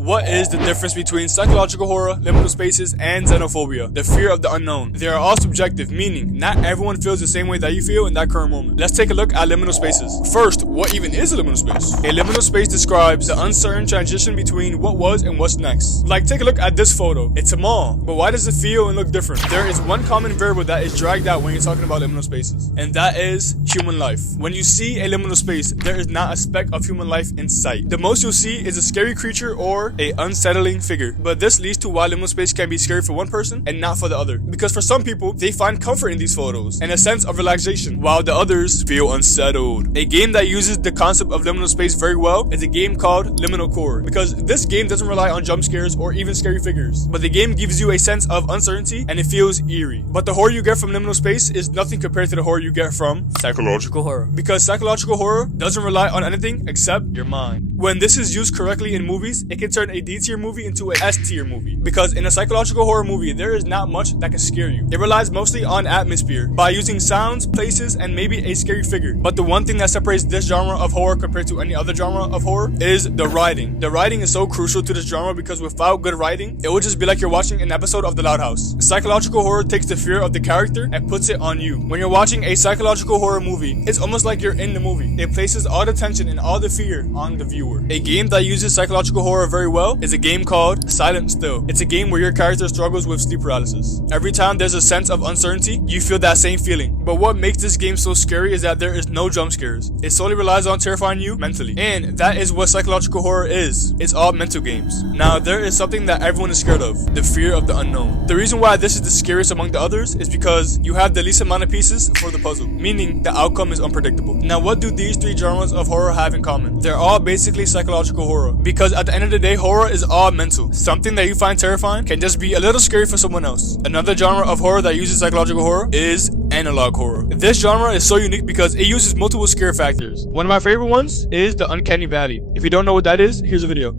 What is the difference between psychological horror, liminal spaces, and xenophobia? The fear of the unknown. They are all subjective, meaning not everyone feels the same way that you feel in that current moment. Let's take a look at liminal spaces. First, what even is a liminal space? A liminal space describes the uncertain transition between what was and what's next. Like, take a look at this photo. It's a mall, but why does it feel and look different? There is one common variable that is dragged out when you're talking about liminal spaces, and that is human life. When you see a liminal space, there is not a speck of human life in sight. The most you'll see is a scary creature or a unsettling figure. But this leads to why liminal space can be scary for one person and not for the other. Because for some people, they find comfort in these photos and a sense of relaxation, while the others feel unsettled. A game that uses the concept of liminal space very well is a game called Liminal Core, because this game doesn't rely on jump scares or even scary figures, but the game gives you a sense of uncertainty and it feels eerie. But the horror you get from liminal space is nothing compared to the horror you get from psychological horror, because psychological horror doesn't rely on anything except your mind. When this is used correctly in movies, it can turn a D-tier movie into a S-tier movie, because in a psychological horror movie, there is not much that can scare you. It relies mostly on atmosphere, by using sounds, places, and maybe a scary figure. But the one thing that separates this genre of horror compared to any other genre of horror is the writing. The writing is so crucial to this genre because without good writing, it would just be like you're watching an episode of The Loud House. Psychological horror takes the fear of the character and puts it on you. When you're watching a psychological horror movie, it's almost like you're in the movie. It places all the tension and all the fear on the viewer. A game that uses psychological horror very well is a game called Silent Still. It's a game where your character struggles with sleep paralysis. Every time there's a sense of uncertainty, you feel that same feeling. But what makes this game so scary is that there is no jump scares. It solely relies on terrifying you mentally. And that is what psychological horror is. It's all mental games. Now, there is something that everyone is scared of: the fear of the unknown. The reason why this is the scariest among the others is because you have the least amount of pieces for the puzzle, meaning the outcome is unpredictable. Now, what do these three genres of horror have in common? They're all basically psychological horror, because at the end of the day, horror is all mental. Something that you find terrifying can just be a little scary for someone else. Another genre of horror that uses psychological horror is analog horror. This genre is so unique because it uses multiple scare factors. One of my favorite ones is the uncanny valley. If you don't know what that is, here's a video.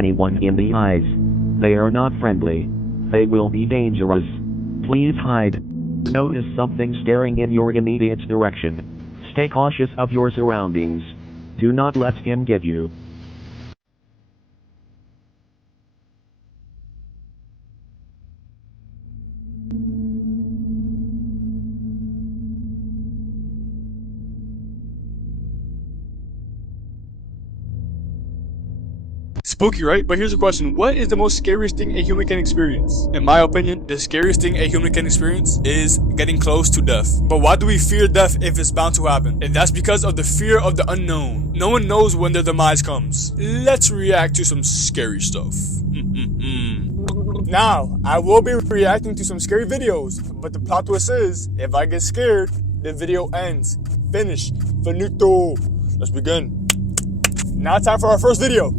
Anyone in the eyes. They are not friendly. They will be dangerous. Please hide. Notice something staring in your immediate direction. Stay cautious of your surroundings. Do not let him get you. Spooky, right? But here's a question. What is the most scariest thing a human can experience? In my opinion, the scariest thing a human can experience is getting close to death. But why do we fear death if it's bound to happen? And that's because of the fear of the unknown. No one knows when their demise comes. Let's react to some scary stuff. Now, I will be reacting to some scary videos, but the plot twist is, if I get scared, the video ends. Finish. Finito. Let's begin. Now time for our first video.